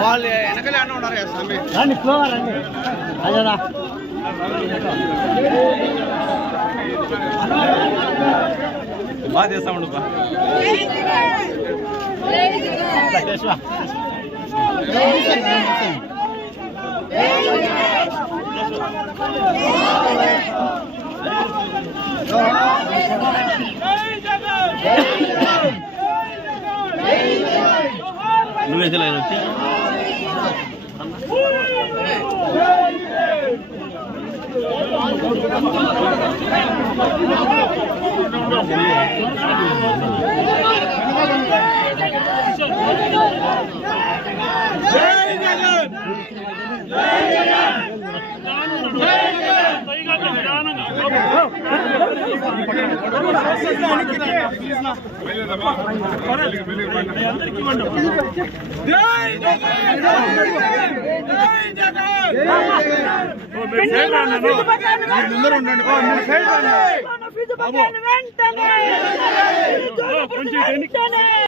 వాళ్ళు వెనకలే అన్న ఉన్నారు కదా స్వామి. రండి ఫ్లోవర్ రండి అదేనా బాగా చేస్తామండి నువ్వే తెలియదు వచ్చి ముందర ఉండండి.